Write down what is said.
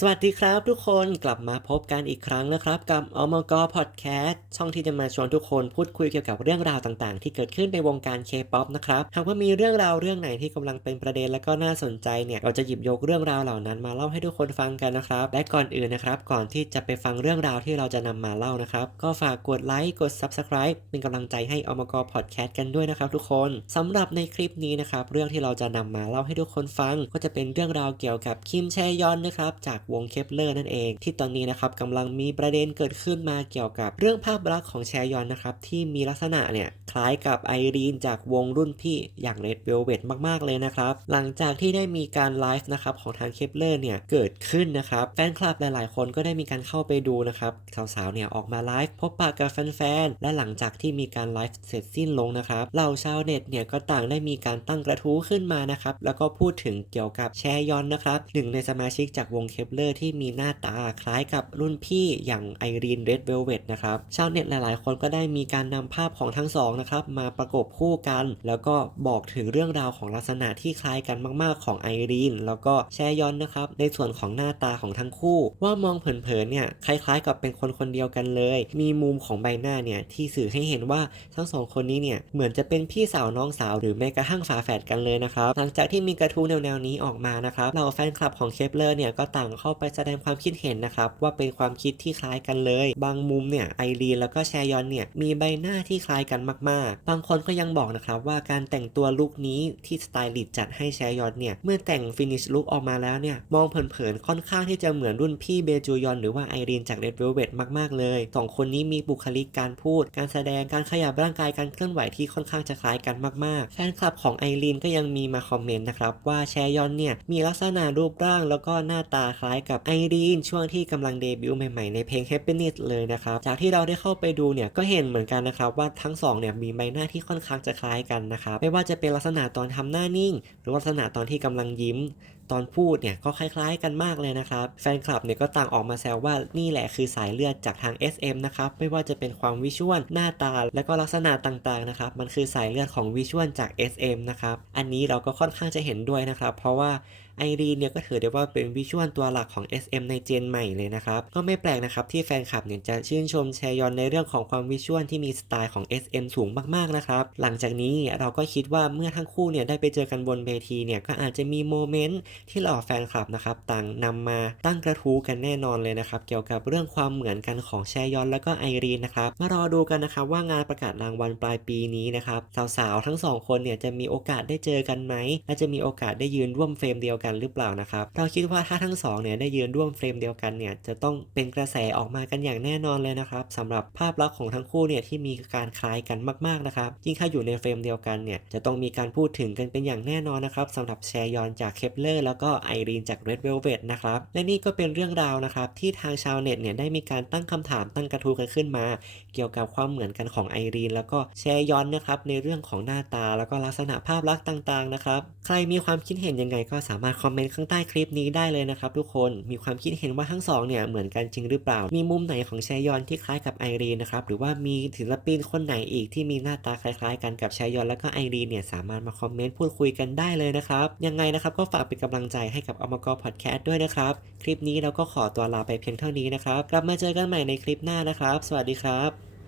สวัสดีครับทุกคนกลับมาพบกันอีกครั้งนะครับกับอมกพอดแคสต์ช่องที่จะมาชวนทุกคนพูดคุยเกี่ยวกับเรื่องราวต่างๆ ที่เกิดขึ้นในวงการเคป๊อปนะครับหากว่ามีเรื่องราวเรื่องไหนที่กำลังเป็นประเด็นและก็น่าสนใจเนี่ยเราจะหยิบยกเรื่องราวเหล่านั้นมาเล่าให้ทุกคนฟังกันนะครับและก่อนอื่นนะครับก่อนที่จะไปฟังเรื่องราวที่เราจะนำมาเล่านะครับก็ฝากกดไลค์กด Subscribe เป็นกำลังใจให้อมกพอดแคสต์กันด้วยนะครับทุกคนสำหรับในคลิปนี้นะครับเรื่องที่เราจะนำมาเล่าให้ทุกคนฟัง ก็จะเป็นเรื่องราวเกี่ยวกับคิมแชยอนนะครับจากวงเคปเลอร์นั่นเอง ที่ตอนนี้นะครับกำลังมีประเด็นเกิดขึ้นมาเกี่ยวกับเรื่องภาพลักษณ์ของแชยอนนะครับที่มีลักษณะเนี่ยคล้ายกับไอรีนจากวงรุ่นพี่อย่างเลดเวลเว t มากๆเลยนะครับ หลังจากที่ได้มีการไลฟ์นะครับของทางเคปเลอร์เนี่ยเกิดขึ้นนะครับแฟนคลับหลายๆ คนก็ได้มีการเข้าไปดูนะครับสาวๆเนี่ยออกมาไลฟ์พบปะกับแฟนๆและหลังจากที่มีการไลฟ์เสร็จสิ้นลงนะครับเหล่าชาวเน็ตเนี่ยก็ต่างได้มีการตั้งกระทู้ขึ้นมานะครับแล้วก็พูดถึงเกี่ยวกับแชยอนนะครับหนึ่งในสมาชิกจากวงเคปเลอร์ที่มีหน้าตาคล้ายกับรุ่นพี่อย่างไอรีนเรดเวลเว t นะครับชาวเน็ตหลาย ๆ คนก็ได้มีการนำภาพของทั้งสองนะครับมาประกบคู่กัน แล้วก็บอกถึงเรื่องราวของลักษณะที่คล้ายกันมาก ๆ ของไอรีนแล้วก็แชยอนนะครับในส่วนของหน้าตาของทั้งคู่ ว่ามองเผิน ๆ เนี่ยคล้าย ๆ กับเป็นคนคนเดียวกันเลย มีมุมของใบหน้าเนี่ยที่สื่อให้เห็นว่าทั้งสองคนนี้เนี่ยเหมือนจะเป็นพี่สาวน้องสาวหรือแม้กระทั่งฝาแฝดกันเลยนะครับหลังจากที่มีกระทู้แนว ๆ นี้ออกมานะครับเหล่าแฟนคลับของเคปเลอร์เนี่ยก็ต่างเข้าไปแสดงความคิดเห็นนะครับว่าเป็นความคิดที่คล้ายกันเลย บางมุมเนี่ยไอรีนแล้วก็แชยอนเนี่ยมีใบหน้าที่คล้ายกันมากๆ บางคนก็ยังบอกนะครับว่าการแต่งตัวลุคนี้ที่สไตลิสต์จัดให้แชยอนเนี่ยเมื่อแต่งฟินิชลุคออกมาแล้วเนี่ยมองเผินๆค่อนข้างที่จะเหมือนรุ่นพี่เบจูยอนหรือว่าไอรีนจากเรดเวลเว t มากๆเลยสองคนนี้มีบุคลิกการพูด การแสดงการขยับร่างกายการเคลื่อนไหวที่ค่อนข้างจะคล้ายกันมากๆแฟนคลับของไอรีนก็ยังมีมาคอมเมนต์นะครับว่าแชยอนเนี่ยมีลักษณะรูปร่างแล้วก็หน้าตาคล้ายายกับไอรีนช่วงที่กำลังเดบิวต์ใหม่ๆในเพลง Happiness เลยนะครับจากที่เราได้เข้าไปดูเนี่ยก็เห็นเหมือนกันนะครับว่าทั้งสองเนี่ยมีใบหน้าที่ค่อนข้างจะคล้ายกันนะครับไม่ว่าจะเป็นลักษณะตอนทำหน้านิ่ง หรือลักษณะตอนที่กำลังยิ้ม ตอนพูดเนี่ยก็คล้ายๆกันมากเลยนะครับ แฟนคลับเนี่ยก็ต่างออกมาแซวว่านี่แหละคือสายเลือดจากทาง SM นะครับ ไม่ว่าจะเป็นความวิชวลหน้าตา และก็ลักษณะต่างๆนะครับ มันคือสายเลือดของวิชวลจาก SM นะครับ อันนี้เราก็ค่อนข้างจะเห็นด้วยนะครับ เพราะว่าไอรีนเนี่ยก็ถือได้ว่าเป็นวิชวลตัวหลักของ SM ในเจนใหม่เลยนะครับ ก็ไม่แปลกนะครับที่แฟนคลับเนี่ยจะชื่นชมแชยอนในเรื่องของความวิชวลที่มีสไตล์ของ SM สูงมากๆนะครับ หลังจากนี้เราก็คิดว่าเมื่อทั้งคู่เนี่ยได้ไปเจอกันบนเวทีเนี่ยก็อาจจะมีโมเมนต์ที่เหล่าแฟนคลับนะครับต่างนำมาตั้งกระทู้กันแน่นอนเลยนะครับเกี่ยวกับเรื่องความเหมือนกันของแชยอนแล้วก็ไอรีนนะครับมารอดูกันนะครับว่างานประกาศรางวัลปลายปีนี้นะครับสาวๆทั้งสองคนเนี่ยจะมีโอกาสได้เจอกันไหมและจะมีโอกาสได้ยืนร่วมเฟรมเดียวกันหรือเปล่านะครับเราคิดว่าถ้าทั้งสองเนี่ยได้ยืนร่วมเฟรมเดียวกันเนี่ยจะต้องเป็นกระแสออกมากันอย่างแน่นอนเลยนะครับสำหรับภาพลักษณ์ของทั้งคู่เนี่ยที่มีการคล้ายกันมากๆนะครับยิ่งถ้าอยู่ในเฟรมเดียวกันเนี่ยจะต้องมีการพูดถึงกันเป็นอย่างแน่นอนนะครับสำหรับแชยอนจากเคปเลอร์แล้วก็ไอรีนจาก Red Velvet นะครับ และนี่ก็เป็นเรื่องราวนะครับที่ทางชาวเน็ตเนี่ยได้มีการตั้งคำถามตั้งกระทู้กันขึ้นมา เกี่ยวกับความเหมือนกันของไอรีนแล้วก็แชยอนนะครับในเรื่องของหน้าตาแล้วก็ลักษณะภาพลักษณ์ต่างๆนะครับใครมีความคิดเห็นยังไงก็สามารถคอมเมนต์ข้างใต้คลิปนี้ได้เลยนะครับทุกคนมีความคิดเห็นว่าทั้งสองเนี่ยเหมือนกันจริงหรือเปล่า มีมุมไหนของแชยอนที่คล้ายกับไอรีนนะครับหรือว่ามีศิลปินคนไหนอีกที่มีหน้าตาคล้ายๆ กันกับแชยอนแล้วก็ไอรีนเนี่ยสามารถมาคอมเมนต์พูดคุยกันได้เลยนะครับยังไงนะครับก็ฝากเป็นกำลังลังใจให้กับอมกพอดแคสต์ด้วยนะครับ คลิปนี้เราก็ขอตัวลาไปเพียงเท่านี้นะครับ กลับมาเจอกันใหม่ในคลิปหน้านะครับ สวัสดีครับ